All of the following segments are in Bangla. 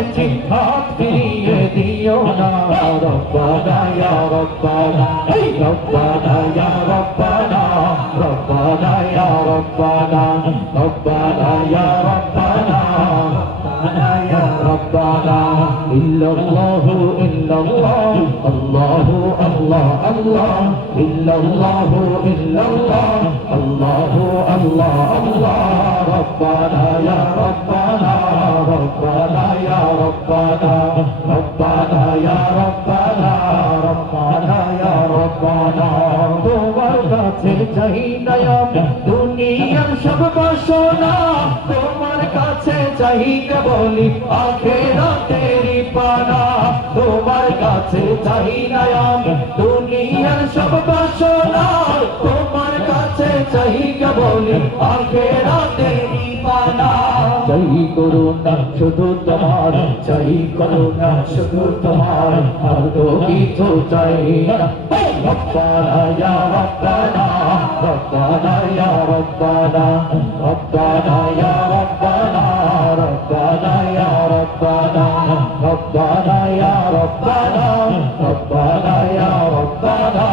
এসেছি হাত ফিরিয়ে দিও না রব্বানা ইয়া রব্বানা রব্বানা ইয়া রব্বানা রব্বানা ইয়া রব্বানা রব্বানা ইয়া রব্বানা ربنا إلا الله إلا الله الله الله الله إلا الله إلا الله الله الله الله ربنا يا ربنا ربنا يا ربنا ربنا يا ربنا ربنا يا ربنا তোমার কাছে চাই না দুনিয়ার সব বাসনা তোমার কাছে চাই বলি আখিরাতেরি পানা তোমার কাছে চাই না দুনিয়ার সব বাসনা তোমার কাছে চাই বলি আখিরাতেরি পানা চাই করুণা শুধু তোমার চাই করুণা শুধু তোমার আর তো কিছু চাই না রব্বানা ইয়া রব্বানা রব্বানা ইয়া রব্বানা রব্বানা ইয়া রব্বানা ربنا يا ربنا ربنا يا ربنا ربنا يا ربنا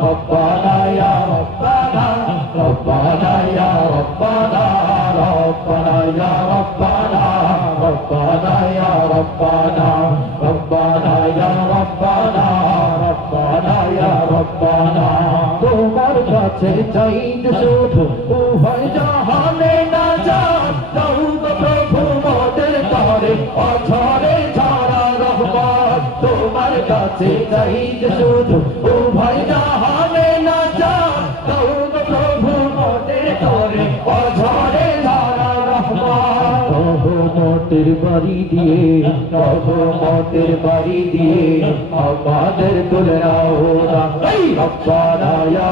ربنا يا ربنا ربنا يا ربنا ربنا يا ربنا ربنا يا ربنا ربنا يا ربنا ربنا يا ربنا তোমার কাছে চাই শুধু উভয় জাহানে না যান অঝরে ঝরা রহমত তোমার কাছে চাই শুধু উভয় জাহানে না যান কৌন প্রভু মোদের করে অঝরে ঝরা রহমত রহমতের বাড়ি দিয়ে রহমতের বাড়ি দিয়ে আমাদের তুলে নাও না রব্বানা ইয়া